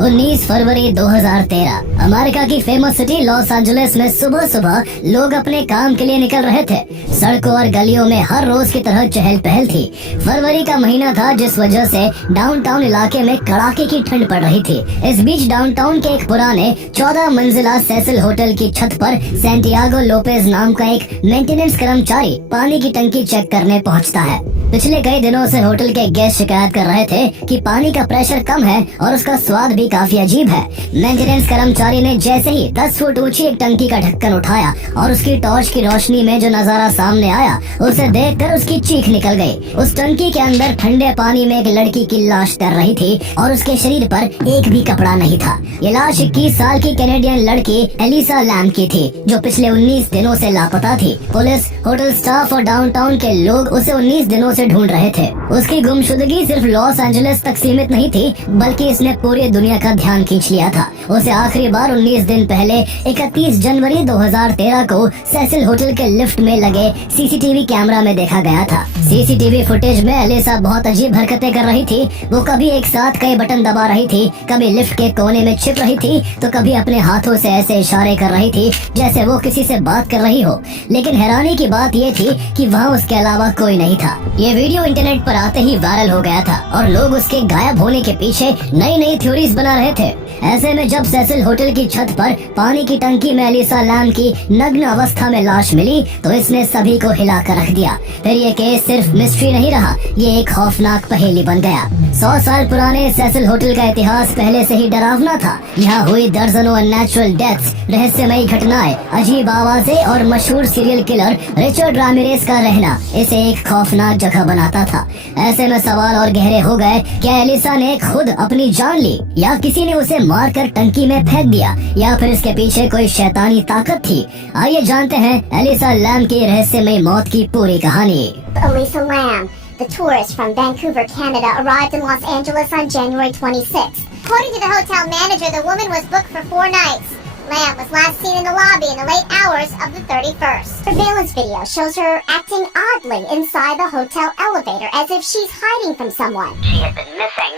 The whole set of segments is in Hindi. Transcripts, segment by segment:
19 फरवरी 2013 अमेरिका की फेमस सिटी लॉस एंजलिस में सुबह सुबह लोग अपने काम के लिए निकल रहे थे। सड़कों और गलियों में हर रोज की तरह चहल पहल थी। फरवरी का महीना था, जिस वजह से डाउनटाउन इलाके में कड़ाके की ठंड पड़ रही थी। इस बीच डाउनटाउन के एक पुराने 14 मंजिला सेसिल होटल की छत पर सैंटियागो लोपेज नाम का एक मेंटेनेंस कर्मचारी पानी की टंकी चेक करने पहुंचता है। पिछले कई दिनों से होटल के गेस्ट शिकायत कर रहे थे कि पानी का प्रेशर कम है और उसका स्वाद भी काफी अजीब है। मेंटेनेंस कर्मचारी ने जैसे ही 10 फुट ऊंची एक टंकी का ढक्कन उठाया और उसकी टॉर्च की रोशनी में जो नजारा सामने आया, उसे देखकर उसकी चीख निकल गई। उस टंकी के अंदर ठंडे पानी में एक लड़की की लाश तैर रही थी और उसके शरीर पर एक भी कपड़ा नहीं था। ये लाश 21 साल की कैनेडियन लड़की एलिसा लैम की थी, जो पिछले 19 दिनों से लापता थी। पुलिस, होटल स्टाफ और डाउनटाउन के लोग उसे 19 दिनों से ढूंढ रहे थे। उसकी गुमशुदगी सिर्फ लॉस एंजलिस तक सीमित नहीं थी, बल्कि इसने पूरी दुनिया का ध्यान खींच लिया था। उसे आखिरी बार 19 दिन पहले 31 जनवरी 2013 को सेसिल होटल के लिफ्ट में लगे सीसीटीवी कैमरा में देखा गया था। सीसीटीवी फुटेज में एलिसा बहुत अजीब हरकतें कर रही थी। वो कभी एक साथ कई बटन दबा रही थी, कभी लिफ्ट के कोने में छिप रही थी, तो कभी अपने हाथों से ऐसे इशारे कर रही थी जैसे वो किसी से बात कर रही हो। लेकिन हैरानी की बात ये थी कि वहाँ उसके अलावा कोई नहीं था। ये वीडियो इंटरनेट पर आते ही वायरल हो गया था और लोग उसके गायब होने के पीछे नई नई थ्योरीज बना रहे थे। ऐसे में जब सेसिल होटल की छत पर पानी की टंकी में एलिसा लैम की नग्न अवस्था में लाश मिली, तो इसने सभी को हिला कर रख दिया। फिर ये केस सिर्फ मिस्ट्री नहीं रहा, ये एक खौफनाक पहेली बन गया। 100 साल पुराने सेसिल होटल का इतिहास पहले से ही डरावना था। यहाँ हुई दर्जनों अननेचुरल डेथ्स, रहस्यमयी घटनाएं, अजीब आवाजें और मशहूर सीरियल किलर रिचर्ड रामिरेज का रहना इसे एक खौफनाक जगह बनाता था। ऐसे में सवाल और गहरे हो गए, क्या एलिसा ने खुद अपनी जान ली, या किसी ने उसे मारकर टंकी में फेंक दिया, या फिर इसके पीछे कोई शैतानी ताकत थी। आइए जानते हैं एलिसा लैम की रहस्यमयी मौत की पूरी कहानी। Elisa Lam, the tourist from Vancouver, Canada, arrived in Los Angeles on January 26th. According to the hotel manager, the woman was booked for 4 nights. Lam was last seen in the lobby in the late hours of the 31st. Surveillance video shows her acting oddly inside the hotel elevator, as if she's hiding from someone. She had been missing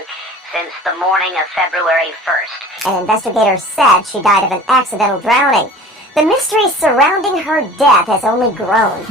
since the morning of February 1st. An investigator said she died of an accidental drowning. The mystery surrounding her death has only grown.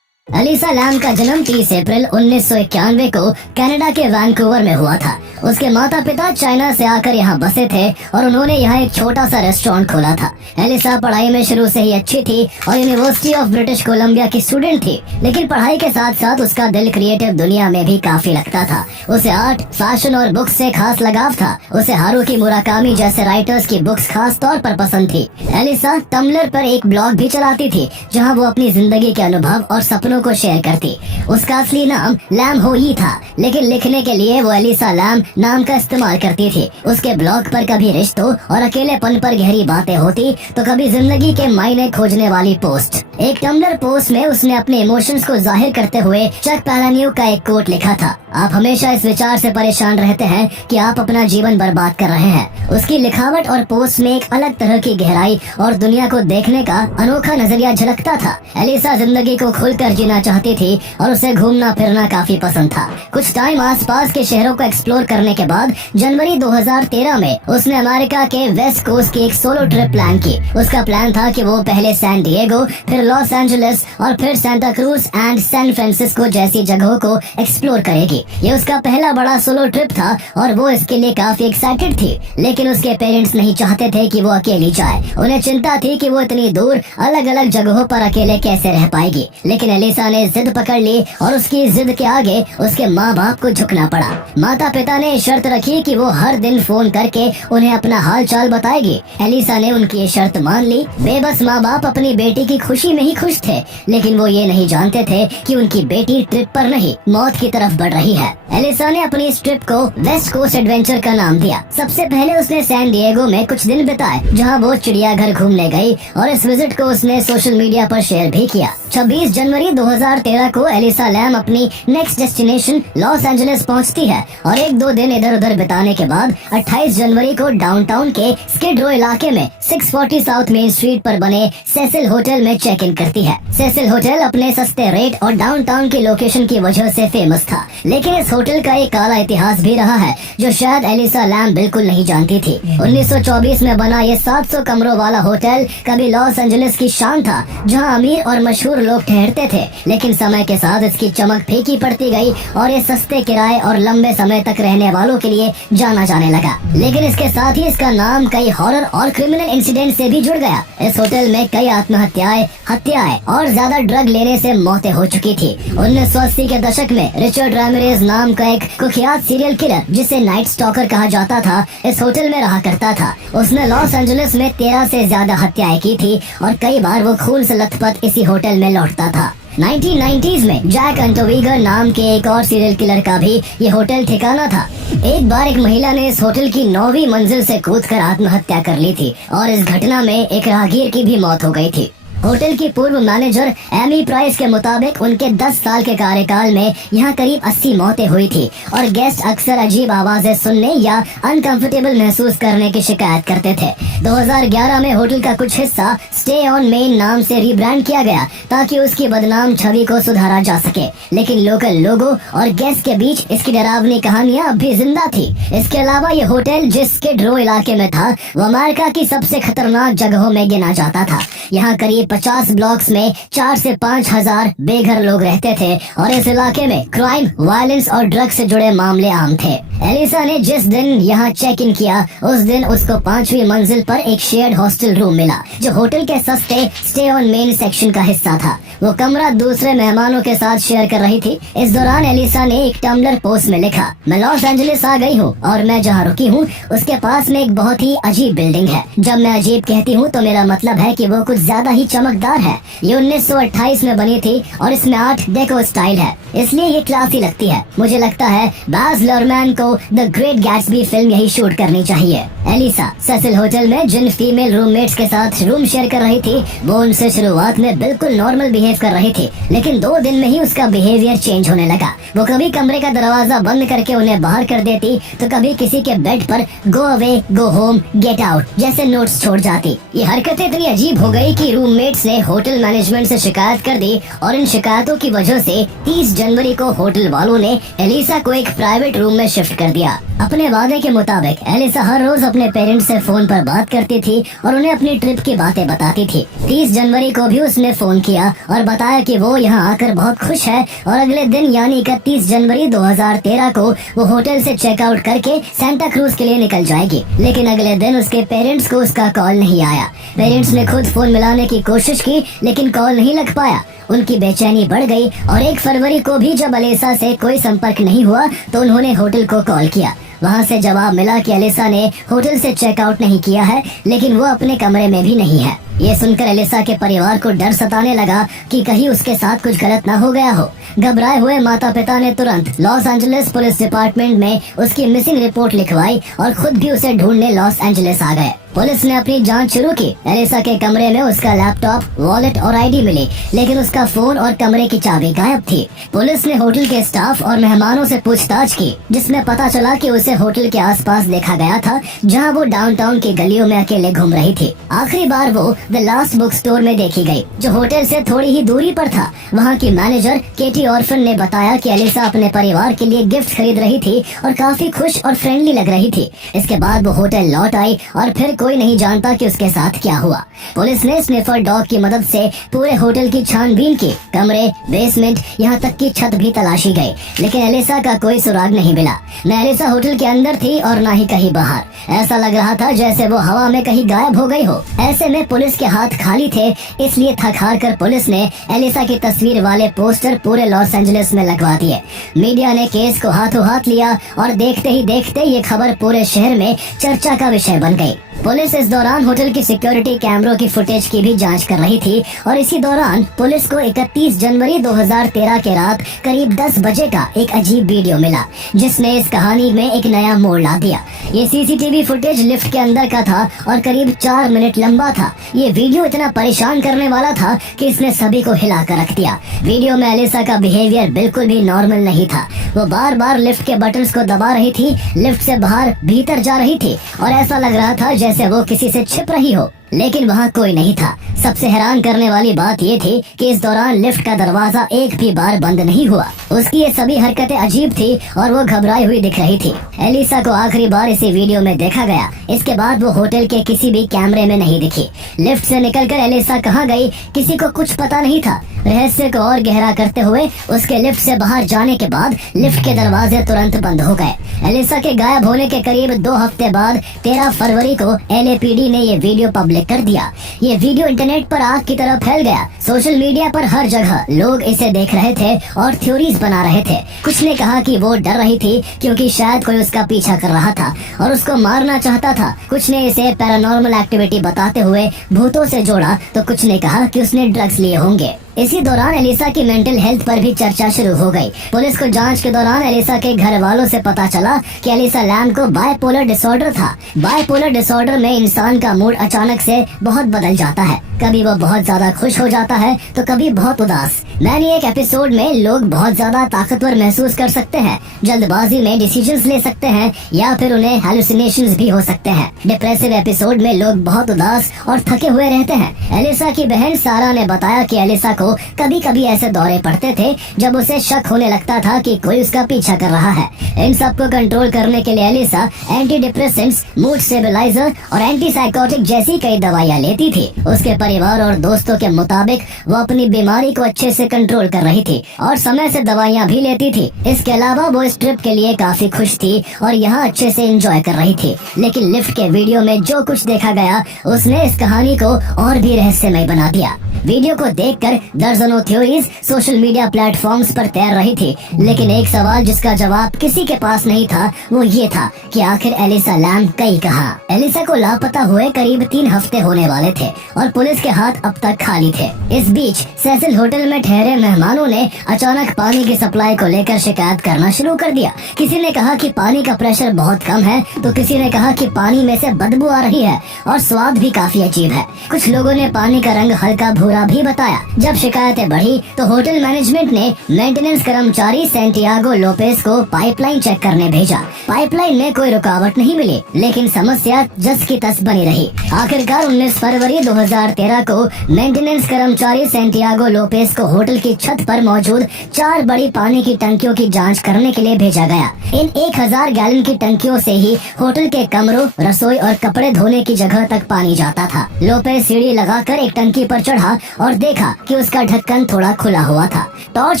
Elisa Lam का जन्म 30 अप्रैल 1991 को कनाडा के वैंकूवर में हुआ था। उसके माता पिता चाइना से आकर यहाँ बसे थे और उन्होंने यहाँ एक छोटा सा रेस्टोरेंट खोला था। एलिसा पढ़ाई में शुरू से ही अच्छी थी और यूनिवर्सिटी ऑफ ब्रिटिश कोलंबिया की स्टूडेंट थी, लेकिन पढ़ाई के साथ साथ उसका दिल क्रिएटिव दुनिया में भी काफी लगता था। उसे आर्ट, फैशन और बुक्स से खास लगाव था। उसे हारुकी मुराकामी जैसे राइटर्स की बुक्स खास तौर पर पसंद थी। एलिसा टम्बलर पर एक ब्लॉग भी चलाती थी, जहाँ वो अपनी जिंदगी के अनुभव और सपनों को शेयर करती। उसका असली नाम लैम हो ही था, लेकिन लिखने के लिए वो एलिसा लैम नाम का इस्तेमाल करती थी। उसके ब्लॉग पर कभी रिश्तों और अकेलेपन पर गहरी बातें होती, तो कभी जिंदगी के मायने खोजने वाली पोस्ट। एक टम्बलर पोस्ट में उसने अपने इमोशंस को जाहिर करते हुए चक पैलान्यू का एक कोट लिखा था, आप हमेशा इस विचार से परेशान रहते हैं कि आप अपना जीवन बर्बाद कर रहे हैं। उसकी लिखावट और पोस्ट में एक अलग तरह की गहराई और दुनिया को देखने का अनोखा नजरिया झलकता था। एलिसा जिंदगी को खुलकर जीना चाहती थी और उसे घूमना फिरना काफी पसंद था। कुछ टाइम आसपास के शहरों को एक्सप्लोर करने के बाद जनवरी 2013 में उसने अमेरिका के वेस्ट कोस्ट की एक सोलो ट्रिप प्लान की। उसका प्लान था कि वो पहले सैन डिएगो, फिर लॉस एंजलिस और फिर Santa Cruz and San Francisco जैसी जगहों को एक्सप्लोर करेगी। ये उसका पहला बड़ा सोलो ट्रिप था और वो इसके लिए काफी एक्साइटेड थी, लेकिन उसके पेरेंट्स नहीं चाहते थे कि वो अकेली जाए। उन्हें चिंता थी कि वो इतनी दूर अलग अलग जगहों पर अकेले कैसे रह पाएगी। लेकिन एलिसा ने जिद पकड़ ली और उसकी जिद के आगे उसके माँ बाप को झुकना पड़ा। माता पिता ने शर्त रखी कि वो हर दिन फोन करके उन्हें अपना हाल चाल बताएगी। एलिसा ने उनकी ये शर्त मान ली। बेबस माँ बाप अपनी बेटी की खुशी में ही खुश थे, लेकिन वो ये नहीं जानते थे कि उनकी बेटी ट्रिप पर नहीं, मौत की तरफ बढ़ रही है। एलिसा ने अपनी इस ट्रिप को वेस्ट कोस्ट एडवेंचर का नाम दिया। सबसे पहले उसने सैन डिएगो में कुछ दिन बिताए, जहाँ वो चिड़ियाघर घूमने गई और इस विजिट को उसने सोशल मीडिया पर शेयर भी किया। 26 जनवरी 2013 को एलिसा लैम अपनी नेक्स्ट डेस्टिनेशन लॉस एंजलिस पहुंचती है और 1-2 दिन इधर उधर बिताने के बाद 28 जनवरी को डाउनटाउन के स्किड रो इलाके में 640 साउथ मेन स्ट्रीट पर बने सेसिल होटल में चेक इन करती है। सेसिल होटल अपने सस्ते रेट और डाउनटाउन की लोकेशन की वजह से फेमस था, लेकिन इस होटल का एक काला इतिहास भी रहा है जो शायद एलिसा लैम बिल्कुल नहीं जानती थी। 1924 में बना ये 700 कमरों वाला होटल कभी लॉस एंजलिस की शान था, जहां अमीर और मशहूर लोग ठहरते थे। लेकिन समय के साथ इसकी चमक फीकी पड़ती गई और ये सस्ते किराए और लंबे समय तक रहने वालों के लिए जाना जाने लगा। लेकिन इसके साथ ही इसका नाम कई हॉरर और क्रिमिनल इंसिडेंट से भी जुड़ गया। इस होटल में कई आत्महत्याएं, हत्याएं और ज्यादा ड्रग लेने से मौतें हो चुकी थी। 1980 के दशक में रिचर्ड रामिरेज नाम का एक कुख्यात सीरियल किलर, जिसे नाइट स्टॉकर कहा जाता था, इस होटल में रहा करता था। उसने लॉस एंजलिस में 13 से ज्यादा हत्याएं की थी और कई बार वो खून से लथपथ इसी होटल में लौटता था। 1990s में जैक अंटोवीगर नाम के एक और सीरियल किलर का भी ये होटल ठिकाना था। एक बार एक महिला ने इस होटल की 9वीं मंजिल से कूदकर आत्महत्या कर ली थी और इस घटना में एक राहगीर की भी मौत हो गई थी। होटल की पूर्व मैनेजर एमी प्राइस के मुताबिक उनके 10 साल के कार्यकाल में यहाँ करीब 80 मौतें हुई थी और गेस्ट अक्सर अजीब आवाजें सुनने या अनकंफर्टेबल महसूस करने की शिकायत करते थे। 2011 में होटल का कुछ हिस्सा स्टे ऑन मेन नाम से रीब्रांड किया गया ताकि उसकी बदनाम छवि को सुधारा जा सके, लेकिन लोकल लोगों और गेस्ट के बीच इसकी डरावनी कहानियां अब भी जिंदा थी। इसके अलावा ये होटल जिस स्किड रो इलाके में था वो अमेरिका की सबसे खतरनाक जगहों में गिना जाता था। यहाँ करीब 50 ब्लॉक्स में 4 से 5 हजार बेघर लोग रहते थे और इस इलाके में क्राइम, वायलेंस और ड्रग्स से जुड़े मामले आम थे। एलिसा ने जिस दिन यहाँ चेक इन किया उस दिन उसको 5वीं मंजिल पर एक शेयर्ड हॉस्टल रूम मिला जो होटल के सस्ते स्टे ऑन मेन सेक्शन का हिस्सा था। वो कमरा दूसरे मेहमानों के साथ शेयर कर रही थी। इस दौरान एलिसा ने एक टम्बलर पोस्ट में लिखा, मैं लॉस एंजलिस आ गई हूँ और मैं जहाँ रुकी हूँ उसके पास में एक बहुत ही अजीब बिल्डिंग है। जब मैं अजीब कहती हूँ तो मेरा मतलब है कि वो कुछ ज्यादा ही चमकदार है। ये 1928 में बनी थी और इसमें आर्ट डेको स्टाइल है, इसलिए ये क्लासी लगती है। मुझे लगता है बाज लर्मैन को द ग्रेट गैट्सबी फिल्म यही शूट करनी चाहिए। एलिसा सेसिल होटल में जिन फीमेल रूममेट्स के साथ रूम शेयर कर रही थी वो उनसे शुरुआत में बिल्कुल नॉर्मल बिहेव कर रही थी, लेकिन 2 दिन में ही उसका बिहेवियर चेंज होने लगा। वो कभी कमरे का दरवाजा बंद करके उन्हें बाहर कर देती तो कभी किसी के बेड पर go away, go home, get out जैसे नोट्स छोड़ जाती। ये हरकतें इतनी अजीब हो गई कि रूममेट्स ने होटल मैनेजमेंट से शिकायत कर दी और इन शिकायतों की वजह से 30 जनवरी को होटल वालों ने एलिसा को एक प्राइवेट रूम में शिफ्ट कर दिया। अपने वादे के मुताबिक एलिसा हर रोज अपने पेरेंट्स से फोन पर बात करती थी और उन्हें अपनी ट्रिप की बातें बताती थी। 30 जनवरी को भी उसने फोन किया और बताया कि वो यहाँ आकर बहुत खुश है और अगले दिन यानी 31 जनवरी 2013 को वो होटल से चेकआउट करके सेंटा क्रूज के लिए निकल जाएगी। लेकिन अगले दिन उसके पेरेंट्स को उसका कॉल नहीं आया। पेरेंट्स ने खुद फोन मिलाने की कोशिश की लेकिन कॉल नहीं लग पाया। उनकी बेचैनी बढ़ गई और 1 फरवरी को भी जब एलिसा से कोई संपर्क नहीं हुआ तो उन्होंने होटल को कॉल किया। वहाँ से जवाब मिला कि एलिसा ने होटल से चेकआउट नहीं किया है, लेकिन वो अपने कमरे में भी नहीं है। ये सुनकर एलिसा के परिवार को डर सताने लगा कि कहीं उसके साथ कुछ गलत ना हो गया हो। घबराए हुए माता पिता ने तुरंत लॉस एंजलिस पुलिस डिपार्टमेंट में उसकी मिसिंग रिपोर्ट लिखवाई और खुद भी उसे ढूंढने लॉस एंजलिस आ गए। पुलिस ने अपनी जांच शुरू की। एलिसा के कमरे में उसका लैपटॉप, वॉलेट और आईडी मिली, लेकिन उसका फोन और कमरे की चाबी गायब थी। पुलिस ने होटल के स्टाफ और मेहमानों से पूछताछ की, जिसमें पता चला कि उसे होटल के आसपास देखा गया था, जहां वो डाउनटाउन की गलियों में अकेले घूम रही थी। आखिरी बार वो द लास्ट बुक स्टोर में देखी गई, जो होटल से थोड़ी ही दूरी पर था। वहाँ की मैनेजर केटी ऑर्फन ने बताया कि एलिसा अपने परिवार के लिए गिफ्ट खरीद रही थी और काफी खुश और फ्रेंडली लग रही थी। इसके बाद वो होटल लौट आई और फिर कोई नहीं जानता कि उसके साथ क्या हुआ। पुलिस ने स्निफर डॉग की मदद से पूरे होटल की छानबीन की। कमरे, बेसमेंट, यहाँ तक की छत भी तलाशी गई, लेकिन एलिसा का कोई सुराग नहीं मिला। न एलिसा होटल के अंदर थी और न ही कहीं बाहर। ऐसा लग रहा था जैसे वो हवा में कहीं गायब हो गई हो। ऐसे में पुलिस के हाथ खाली थे, इसलिए थक हार कर पुलिस ने एलिसा की तस्वीर वाले पोस्टर पूरे लॉस एंजलिस में लगवा दिए। मीडिया ने केस को हाथों हाथ लिया और देखते ही देखते ये खबर पूरे शहर में चर्चा का विषय बन गई। पुलिस इस दौरान होटल की सिक्योरिटी कैमरों की फुटेज की भी जांच कर रही थी और इसी दौरान पुलिस को 31 जनवरी 2013 के रात करीब 10 बजे का एक अजीब वीडियो मिला, जिसने इस कहानी में एक नया मोड़ ला दिया। ये सीसीटीवी फुटेज लिफ्ट के अंदर का था और करीब 4 मिनट लंबा था। ये वीडियो इतना परेशान करने वाला था कि इसने सभी को हिला कर रख दिया। वीडियो में एलिसा का बिहेवियर बिल्कुल भी नॉर्मल नहीं था। वो बार बार लिफ्ट के बटन्स को दबा रही थी, लिफ्ट से बाहर भीतर जा रही थी और ऐसा लग रहा था जैसे वो किसी से छिप रही हो। लेकिन वहाँ कोई नहीं था। सबसे हैरान करने वाली बात ये थी कि इस दौरान लिफ्ट का दरवाजा एक भी बार बंद नहीं हुआ। उसकी ये सभी हरकतें अजीब थी और वो घबराई हुई दिख रही थी। एलिसा को आखिरी बार इसी वीडियो में देखा गया। इसके बाद वो होटल के किसी भी कैमरे में नहीं दिखी। लिफ्ट से निकलकर एलिसा कहाँ गई किसी को कुछ पता नहीं था। रहस्य को और गहरा करते हुए उसके लिफ्ट से बाहर जाने के बाद लिफ्ट के दरवाजे तुरंत बंद हो गए। एलिसा के गायब होने के करीब 2 हफ्ते बाद 13 फरवरी को LAPD ने ये वीडियो पब्लिक कर दिया। ये वीडियो इंटरनेट पर आग की तरह फैल गया। सोशल मीडिया पर हर जगह लोग इसे देख रहे थे और थ्योरीज बना रहे थे। कुछ ने कहा कि वो डर रही थी क्योंकि शायद कोई उसका पीछा कर रहा था और उसको मारना चाहता था। कुछ ने इसे पैरानॉर्मल एक्टिविटी बताते हुए भूतों से जोड़ा तो कुछ ने कहा कि उसने ड्रग्स लिए होंगे। इसी दौरान एलिसा की मेंटल हेल्थ पर भी चर्चा शुरू हो गई। पुलिस को जांच के दौरान एलिसा के घर वालों से पता चला कि एलिसा लैम को बायपोलर डिसऑर्डर था। बायपोलर डिसऑर्डर में इंसान का मूड अचानक से बहुत बदल जाता है। कभी वो बहुत ज्यादा खुश हो जाता है तो कभी बहुत उदास। मैंने एक एपिसोड में लोग बहुत ज्यादा ताकतवर महसूस कर सकते हैं, जल्दबाजी में डिसीजंस ले सकते हैं या फिर उन्हें हैलुसिनेशंस भी हो सकते हैं। डिप्रेसिव एपिसोड में लोग बहुत उदास और थके हुए रहते हैं। एलिसा की बहन सारा ने बताया कि एलिसा को कभी कभी ऐसे दौरे पड़ते थे जब उसे शक होने लगता था कि कोई उसका पीछा कर रहा है। इन सब को कंट्रोल करने के लिए Elisa anti depressants, mood stabiliser और एंटी साइकोटिक जैसी कई दवाइयाँ लेती थी। उसके परिवार और दोस्तों के मुताबिक वो अपनी बीमारी को अच्छे से कंट्रोल कर रही थी और समय से दवाइयाँ भी लेती थी। इसके अलावा वो इस ट्रिप के लिए काफी खुश थी और यहाँ अच्छे से एंजॉय कर रही थी। लेकिन लिफ्ट के वीडियो में जो कुछ देखा गया उसने इस कहानी को और भी रहस्यमय बना दिया। वीडियो को देखकर दर्जनों थ्योरीज सोशल मीडिया प्लेटफॉर्म्स पर तैर रही थी, लेकिन एक सवाल जिसका जवाब किसी के पास नहीं था वो ये था कि आखिर एलिसा लैम गई कहाँ। एलिसा को लापता हुए करीब 3 हफ्ते होने वाले थे और पुलिस के हाथ अब तक खाली थे। इस बीच सेसिल होटल में ठहरे मेहमानों ने अचानक पानी की सप्लाई को लेकर शिकायत करना शुरू कर दिया। किसी ने कहा कि पानी का प्रेशर बहुत कम है तो किसी ने कहा कि पानी में से बदबू आ रही है और स्वाद भी काफी अजीब है। कुछ लोगों ने पानी का रंग हल्का भूरा भी बताया। जब शिकायतें बढ़ी तो होटल मैनेजमेंट ने मेंटेनेंस कर्मचारी सेंटियागो लोपेस को पाइपलाइन चेक करने भेजा। पाइपलाइन में कोई रुकावट नहीं मिली, लेकिन समस्या जस की तस बनी रही। आखिरकार 19 फरवरी 2013 को मेंटेनेंस कर्मचारी सेंटियागो लोपेस को होटल की छत पर मौजूद 4 बड़ी पानी की टंकियों की जांच करने के लिए भेजा गया। इन 1000 गैलन की टंकियों से ही होटल के कमरों, रसोई और कपड़े धोने की जगह तक पानी जाता था। लोपेस सीढ़ी लगाकर एक टंकी पर चढ़ा और देखा कि उसका ढक्कन थोड़ा खुला हुआ था। टॉर्च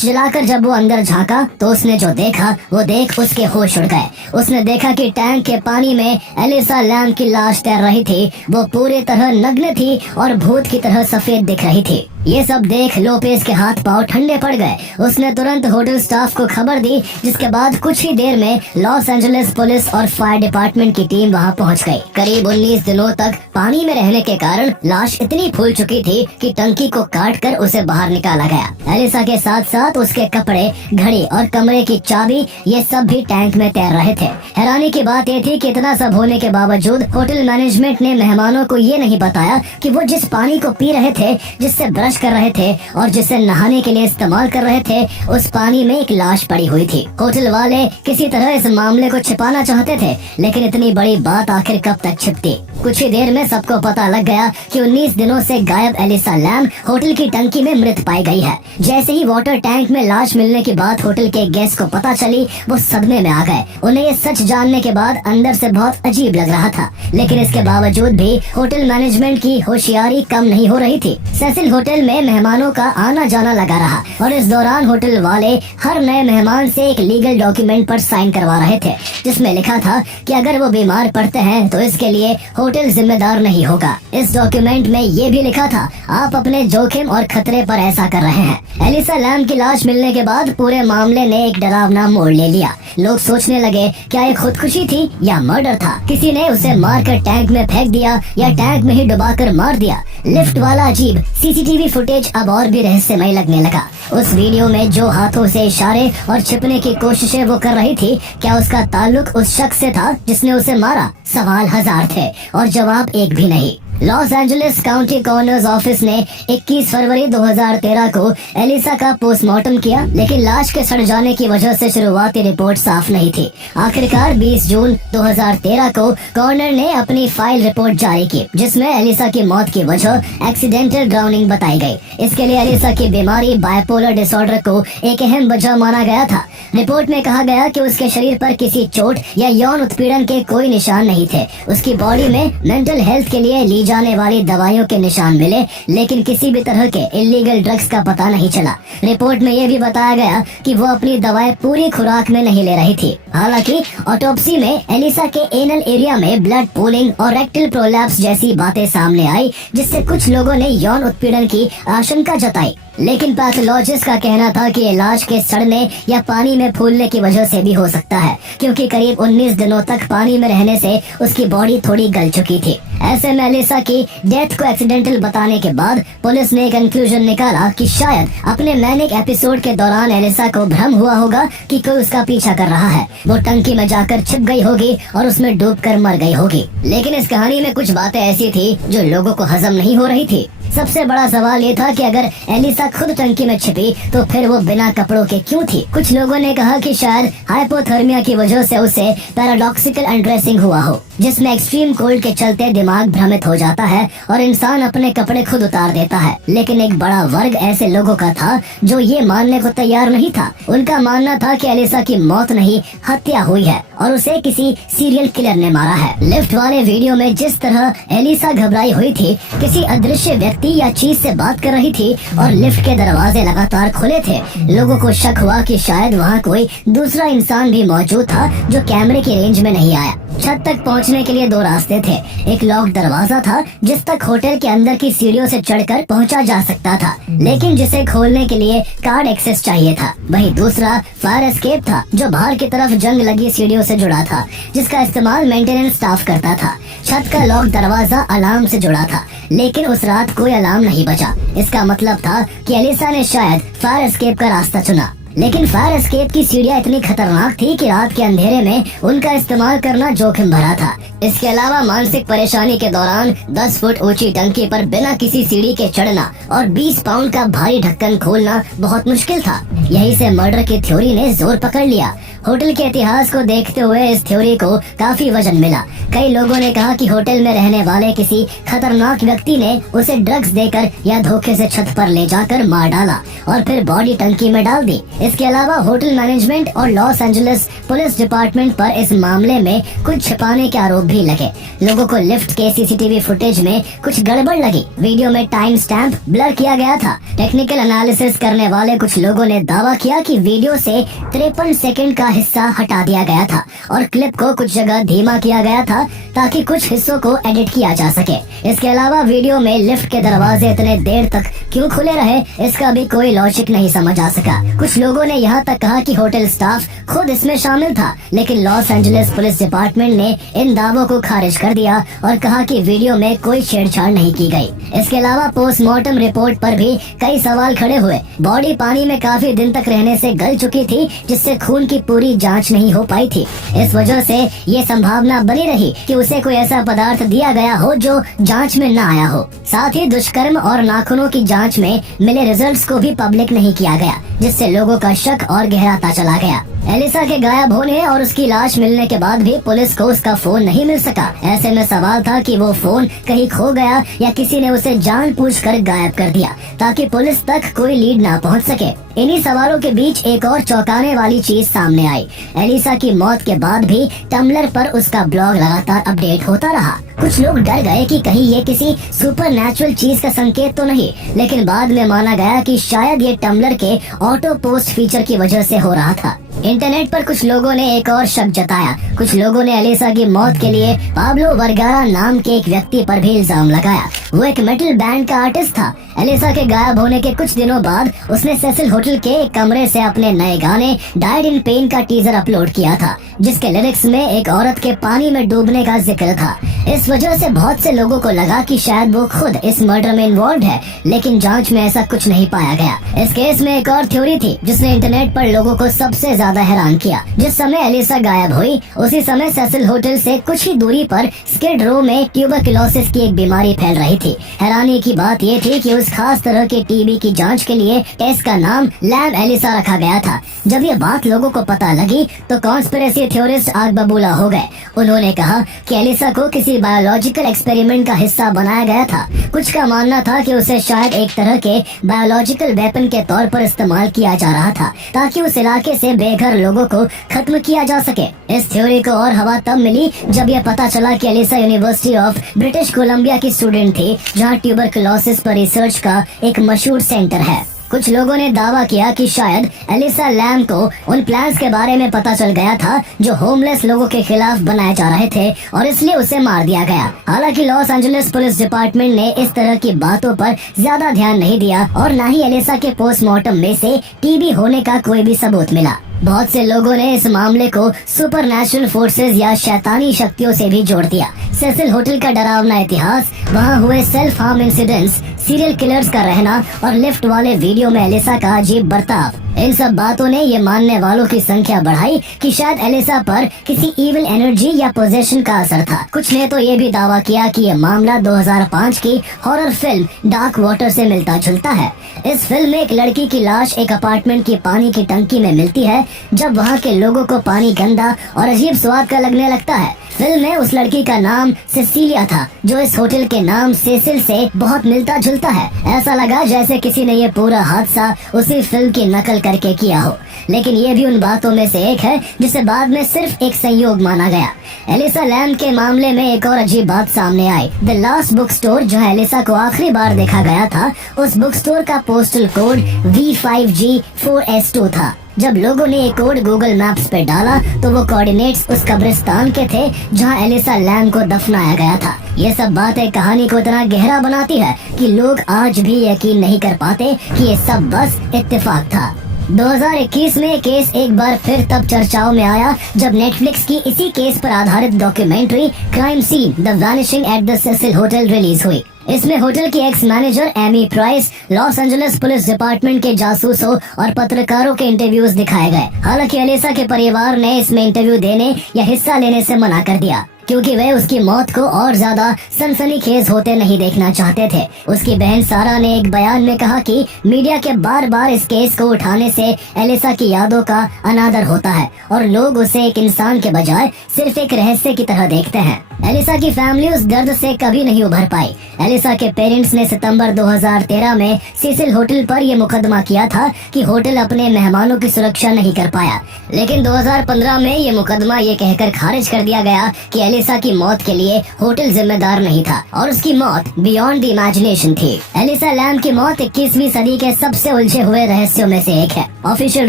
जलाकर जब वो अंदर झांका तो उसने जो देखा वो देख उसके होश उड़ गए। उसने देखा कि टैंक के पानी में एलिसा लैम की लाश तैर रही थी। वो पूरी तरह नग्न थी और भूत की तरह सफेद दिख रही थी। ये सब देख लोपेस के हाथ पांव ठंडे पड़ गए। उसने तुरंत होटल स्टाफ को खबर दी, जिसके बाद कुछ ही देर में लॉस एंजलिस पुलिस और फायर डिपार्टमेंट की टीम वहां पहुंच गई। करीब 19 दिनों तक पानी में रहने के कारण लाश इतनी फूल चुकी थी कि टंकी को काटकर उसे बाहर निकाला गया। एलिसा के साथ साथ उसके कपड़े, घड़ी और कमरे की चाबी ये सब भी टैंक में तैर रहे थे। हैरानी की बात ये थी कि इतना सब होने के बावजूद होटल मैनेजमेंट ने मेहमानों को ये नहीं बताया कि वो जिस पानी को पी रहे थे, जिससे ब्रश कर रहे थे और जिसे नहाने के लिए इस्तेमाल कर रहे थे, उस पानी में एक लाश पड़ी हुई थी। होटल वाले किसी तरह इस मामले को छिपाना चाहते थे, लेकिन इतनी बड़ी बात आखिर कब तक छिपती। कुछ ही देर में सबको पता लग गया कि 19 दिनों से गायब एलिसा लैम होटल की टंकी में मृत पाई गई है। जैसे ही वाटर टैंक में लाश मिलने की बात होटल के गेस्ट को पता चली, वो सदमे में आ गए। उन्हें ये सच जानने के बाद अंदर से बहुत अजीब लग रहा था, लेकिन इसके बावजूद भी होटल मैनेजमेंट की होशियारी कम नहीं हो रही थी। सेसिल होटल में मेहमानों का आना जाना लगा रहा और इस दौरान होटल वाले हर नए मेहमान से एक लीगल डॉक्यूमेंट पर साइन करवा रहे थे, जिसमें लिखा था कि अगर वो बीमार पड़ते हैं तो इसके लिए होटल जिम्मेदार नहीं होगा। इस डॉक्यूमेंट में ये भी लिखा था, आप अपने जोखिम और खतरे पर ऐसा कर रहे हैं। एलिसा लैम की लाश मिलने के बाद पूरे मामले ने एक डरावना मोड़ ले लिया। लोग सोचने लगे क्या ये खुदकुशी थी या मर्डर था। किसी ने उसे मारकर टैंक में फेंक दिया या टैंक में ही डुबाकर मार दिया। लिफ्ट वाला अजीब सीसीटीवी फुटेज अब और भी रहस्यमय लगने लगा। उस वीडियो में जो हाथों से इशारे और छिपने की कोशिशें वो कर रही थी, क्या उसका ताल्लुक उस शख्स से था जिसने उसे मारा? सवाल हजार थे और जवाब एक भी नहीं। Los Angeles county corners office ने 21 फरवरी 2013 को एलिसा का पोस्टमार्टम किया, लेकिन लाश के सड़ जाने की वजह से शुरुआती रिपोर्ट साफ नहीं थी। आखिरकार 20 जून 2013 को कॉर्नर ने अपनी फाइल रिपोर्ट जारी की, जिसमें एलिसा की मौत की वजह एक्सीडेंटल ड्राउनिंग बताई गई। इसके लिए एलिसा की बीमारी बाइपोलर डिसऑर्डर को एक अहम वजह माना गया था। रिपोर्ट में कहा गया कि उसके शरीर पर किसी चोट या यौन उत्पीड़न के कोई निशान नहीं थे। उसकी बॉडी में मेंटल हेल्थ के लिए ली जाने वाली दवाइयों के निशान मिले, लेकिन किसी भी तरह के इलीगल ड्रग्स का पता नहीं चला। रिपोर्ट में यह भी बताया गया कि वो अपनी दवाएं पूरी खुराक में नहीं ले रही थी। हालांकि ऑटोप्सी में एलिसा के एनल एरिया में ब्लड पूलिंग और रेक्टल प्रोलैप्स जैसी बातें सामने आई, जिससे कुछ लोगों ने यौन उत्पीड़न की आशंका जताई। लेकिन पैथोलॉजिस्ट का कहना था कि लाश के सड़ने या पानी में फूलने की वजह से भी हो सकता है, क्योंकि करीब 19 दिनों तक पानी में रहने से उसकी बॉडी थोड़ी गल चुकी थी। ऐसे में एलिसा की डेथ को एक्सीडेंटल बताने के बाद पुलिस ने कंक्लूजन निकाला कि शायद अपने मैनिक एपिसोड के दौरान एलिसा को भ्रम हुआ होगा कि कोई उसका पीछा कर रहा है। वो टंकी में जाकर छिप गई होगी और उसमें डूबकर मर गई होगी। लेकिन इस कहानी में कुछ बातें ऐसी थी जो लोगों को हजम नहीं हो रही थी। सबसे बड़ा सवाल ये था कि अगर एलिसा खुद टंकी में छिपी तो फिर वो बिना कपड़ों के क्यों थी। कुछ लोगों ने कहा कि शायद हाइपोथर्मिया की वजह से उसे पैराडॉक्सिकल अनड्रेसिंग हुआ हो, जिसमें एक्सट्रीम कोल्ड के चलते दिमाग भ्रमित हो जाता है और इंसान अपने कपड़े खुद उतार देता है। लेकिन एक बड़ा वर्ग ऐसे लोगों का था जो ये मानने को तैयार नहीं था। उनका मानना था कि एलिसा की मौत नहीं, हत्या हुई है और उसे किसी सीरियल किलर ने मारा है। लिफ्ट वाले वीडियो में जिस तरह एलिसा घबराई हुई थी, किसी अदृश्य व्यक्ति या चीज से बात कर रही थी और लिफ्ट के दरवाजे लगातार खुले थे, लोगों को शक हुआ कि शायद वहाँ कोई दूसरा इंसान भी मौजूद था जो कैमरे की रेंज में नहीं आया। छत तक पहुँचने के लिए 2 रास्ते थे। एक लॉक दरवाजा था जिस तक होटल के अंदर की सीढ़ियों से चढ़कर पहुंचा जा सकता था, लेकिन जिसे खोलने के लिए कार्ड एक्सेस चाहिए था। वहीं दूसरा फायर एस्केप था जो बाहर की तरफ जंग लगी सीढ़ियों से जुड़ा था, जिसका इस्तेमाल मेंटेनेंस स्टाफ करता था। छत का लॉक दरवाजा अलार्म से जुड़ा था, लेकिन उस रात कोई अलार्म नहीं बजा। इसका मतलब था कि एलिसा ने शायद फायर एस्केप का रास्ता चुना। लेकिन फायर एस्केप की सीढ़ियाँ इतनी खतरनाक थी कि रात के अंधेरे में उनका इस्तेमाल करना जोखिम भरा था। इसके अलावा मानसिक परेशानी के दौरान 10 फुट ऊंची टंकी पर बिना किसी सीढ़ी के चढ़ना और 20 पाउंड का भारी ढक्कन खोलना बहुत मुश्किल था। यही से मर्डर की थ्योरी ने जोर पकड़ लिया। होटल के इतिहास को देखते हुए इस थ्योरी को काफी वजन मिला। कई लोगों ने कहा कि होटल में रहने वाले किसी खतरनाक व्यक्ति ने उसे ड्रग्स देकर या धोखे से छत पर ले जाकर मार डाला और फिर बॉडी टंकी में डाल दी। इसके अलावा होटल मैनेजमेंट और लॉस एंजलिस पुलिस डिपार्टमेंट पर इस मामले में कुछ छिपाने के आरोप भी लगे। लोगों को लिफ्ट के सीसीटीवी फुटेज में कुछ गड़बड़ लगी। वीडियो में टाइम स्टैम्प ब्लर किया गया था। टेक्निकल एनालिसिस करने वाले कुछ लोगों ने दावा किया कि वीडियो से 53 सेकंड का हिस्सा हटा दिया गया था और क्लिप को कुछ जगह धीमा किया गया था ताकि कुछ हिस्सों को एडिट किया जा सके। इसके अलावा वीडियो में लिफ्ट के दरवाजे इतने देर तक क्यों खुले रहे, इसका भी कोई लॉजिक नहीं समझ आ सका। कुछ लोगों ने यहाँ तक कहा कि होटल स्टाफ खुद इसमें शामिल था, लेकिन लॉस एंजलिस पुलिस डिपार्टमेंट ने इन दावों को खारिज कर दिया और कहा कि वीडियो में कोई छेड़छाड़ नहीं की गई। इसके अलावा पोस्टमार्टम रिपोर्ट पर भी कई सवाल खड़े हुए। बॉडी पानी में काफी दिन तक रहने से गल चुकी थी, जिससे खून की पूरी जांच नहीं हो पाई थी। इस वजह से ये संभावना बनी रही कि उसे कोई ऐसा पदार्थ दिया गया हो जो जांच में न आया हो। साथ ही दुष्कर्म और नाखूनों की जांच में मिले रिजल्ट्स को भी पब्लिक नहीं किया गया, जिससे लोगों का शक और गहराता चला गया। एलिसा के गायब होने और उसकी लाश मिलने के बाद भी पुलिस को उसका फोन नहीं मिल सका। ऐसे में सवाल था कि वो फोन कहीं खो गया या किसी ने उसे जानबूझकर गायब कर दिया ताकि पुलिस तक कोई लीड ना पहुंच सके। इन्हीं सवालों के बीच एक और चौंकाने वाली चीज सामने आई। एलिसा की मौत के बाद भी टम्बलर पर उसका ब्लॉग लगातार अपडेट होता रहा। कुछ लोग डर गए कि कहीं ये किसी सुपरनैचुरल चीज का संकेत तो नहीं, लेकिन बाद में माना गया कि शायद ये टम्बलर के ऑटो पोस्ट फीचर की वजह से हो रहा था। इंटरनेट पर कुछ लोगों ने एक और शक जताया। कुछ लोगों ने एलिसा की मौत के लिए पाब्लो वर्गारा नाम के एक व्यक्ति पर भी इल्जाम लगाया। वो एक मेटल बैंड का आर्टिस्ट था। एलिसा के गायब होने के कुछ दिनों बाद उसने सेसिल होटल के एक कमरे से अपने नए गाने डाइड इन पेन का टीजर अपलोड किया था, जिसके लिरिक्स में एक औरत के पानी में डूबने का जिक्र था। इस वजह से बहुत से लोगों को लगा कि शायद वो खुद इस मर्डर में इन्वॉल्व है, लेकिन जांच में ऐसा कुछ नहीं पाया गया। इस केस में एक और थ्योरी थी जिसने इंटरनेट पर लोगों को सबसे ज्यादा ज्यादा हैरान किया। जिस समय एलिसा गायब हुई उसी समय सेसिल होटल से कुछ ही दूरी पर स्किड रो में ट्यूबरकुलोसिस की एक बीमारी फैल रही थी। हैरानी की बात ये थी कि उस खास तरह के टीबी की जांच के लिए टेस्ट का नाम लैब एलिसा रखा गया था। जब ये बात लोगों को पता लगी तो कॉन्स्पिरेसी थ्योरिस्ट आग बबूला हो गए। उन्होंने कहा कि एलिसा को किसी बायोलॉजिकल एक्सपेरिमेंट का हिस्सा बनाया गया था। कुछ का मानना था कि उसे शायद एक तरह के बायोलॉजिकल वेपन के तौर पर इस्तेमाल किया जा रहा था ताकि उस इलाके से बेघर लोगों को खत्म किया जा सके। इस थ्योरी को और हवा तब मिली जब यह पता चला कि Elisa university of British Columbia की स्टूडेंट थी, जहां ट्यूबरकुलोसिस पर रिसर्च का एक मशहूर सेंटर है। कुछ लोगों ने दावा किया कि शायद एलिसा लैम को उन प्लान्स के बारे में पता चल गया था जो होमलेस लोगों के खिलाफ बनाए जा रहे थे और इसलिए उसे मार दिया गया। हालांकि लॉस एंजलिस पुलिस डिपार्टमेंट ने इस तरह की बातों पर ज्यादा ध्यान नहीं दिया और न ही एलिसा के पोस्टमार्टम में से टीबी होने का कोई भी सबूत मिला। बहुत से लोगों ने इस मामले को सुपरनैचुरल फोर्सेस या शैतानी शक्तियों से भी जोड़ दिया। सेसिल होटल का डरावना इतिहास, वहां हुए self harm incidents, serial killers का रहना और लिफ्ट वाले वीडियो में एलिसा का अजीब बर्ताव, इन सब बातों ने ये मानने वालों की संख्या बढ़ाई कि शायद एलिसा पर किसी इविल एनर्जी या पोजेशन का असर था। कुछ ने तो ये भी दावा किया कि ये मामला 2005 की हॉरर फिल्म डार्क वाटर से मिलता जुलता है। इस फिल्म में एक लड़की की लाश एक अपार्टमेंट की पानी की टंकी में मिलती है जब वहाँ के लोगों को पानी गंदा और अजीब स्वाद का लगने लगता है। फिल्म में उस लड़की का नाम सिसिलिया था, जो इस होटल के नाम सेसिल से बहुत मिलता जुलता है। ऐसा लगा जैसे किसी ने ये पूरा हादसा उसी फिल्म की नकल करके किया हो। लेकिन ये भी उन बातों में से एक है जिसे बाद में सिर्फ एक संयोग माना गया। एलिसा लैम के मामले में एक और अजीब बात सामने आई। द लास्ट बुक स्टोर, जहाँ एलिसा को आखिरी बार देखा गया था, उस बुक स्टोर का पोस्टल कोड V5G4S2 था। जब लोगों ने ये कोड गूगल मैप्स पे डाला तो वो कोऑर्डिनेट्स उस कब्रिस्तान के थे जहाँ एलिसा लैम को दफनाया गया था। ये सब बातें कहानी को इतना गहरा बनाती है कि लोग आज भी यकीन नहीं कर पाते कि ये सब बस इत्तेफाक था। 2021 में ये केस एक बार फिर तब चर्चाओं में आया जब नेटफ्लिक्स की इसी केस पर आधारित documentary crime scene the vanishing at the Cecil hotel release हुई। इसमें होटल की ex manager Amy Price, Los Angeles police department के जासूसों और पत्रकारों के इंटरव्यूज दिखाए गए। हालांकि एलिसा के परिवार ने इसमें इंटरव्यू देने या हिस्सा लेने से मना कर दिया क्योंकि वे उसकी मौत को और ज्यादा सनसनीखेज होते नहीं देखना चाहते थे। उसकी बहन सारा ने एक बयान में कहा कि मीडिया के बार बार इस केस को उठाने से एलिसा की यादों का अनादर होता है और लोग उसे एक इंसान के बजाय सिर्फ एक रहस्य की तरह देखते हैं। एलिसा की फैमिली उस दर्द से कभी नहीं उभर पाई। एलिसा के पेरेंट्स ने सितंबर 2013 में सेसिल होटल पर यह मुकदमा किया था कि होटल अपने मेहमानों की सुरक्षा नहीं कर पाया, लेकिन 2015 में ये मुकदमा ये कहकर खारिज कर दिया गया कि एलिसा की मौत के लिए होटल जिम्मेदार नहीं था और उसकी मौत बियॉन्ड द इमेजिनेशन थी। एलिसा लैम की मौत 21वीं सदी के सबसे उलझे हुए रहस्यों में से एक है। ऑफिशियल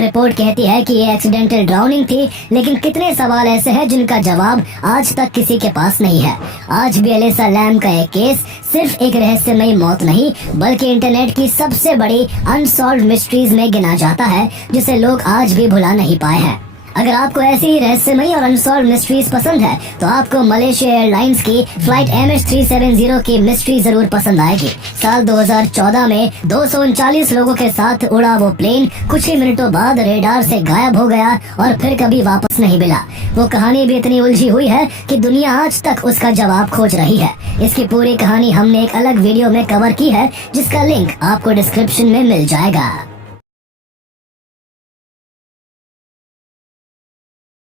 रिपोर्ट कहती है कि ये एक्सीडेंटल ड्राउनिंग थी, लेकिन कितने सवाल ऐसे हैं जिनका जवाब आज तक किसी के पास नहीं है। आज भी एलिसा लैम का एक केस सिर्फ एक रहस्यमयी मौत नहीं बल्कि इंटरनेट की सबसे बड़ी अनसॉल्व्ड मिस्ट्रीज में गिना जाता है, जिसे लोग आज भी भुला नहीं पाए हैं। अगर आपको ऐसी ही रहस्यमयी और अनसॉल्व्ड मिस्ट्रीज पसंद है तो आपको मलेशिया एयरलाइंस की फ्लाइट MH370 की मिस्ट्री जरूर पसंद आएगी। साल 2014 में 239 लोगों के साथ उड़ा वो प्लेन कुछ ही मिनटों बाद रेडार से गायब हो गया और फिर कभी वापस नहीं मिला। वो कहानी भी इतनी उलझी हुई है कि दुनिया आज तक उसका जवाब खोज रही है। इसकी पूरी कहानी हमने एक अलग वीडियो में कवर की है, जिसका लिंक आपको डिस्क्रिप्शन में मिल जाएगा।